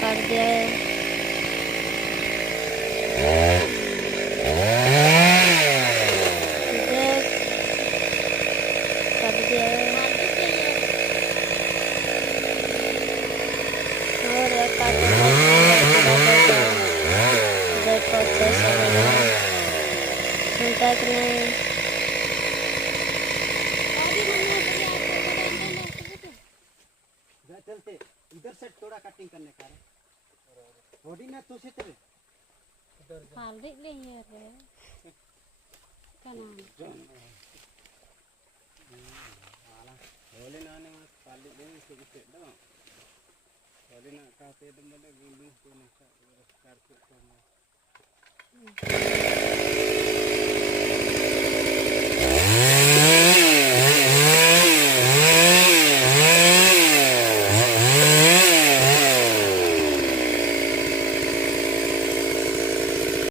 कर दिया है। कर दिया है और एक देखो अच्छे से सुनता कि नहीं। चलते इधर से थोड़ा कटिंग करने का बॉडी ना तो से तेरे हाल देख ले ये रे क्या नाम वाला बोले ना ने पाली दे से दो बोले ना का पे दम दे बिंदु को ना कर को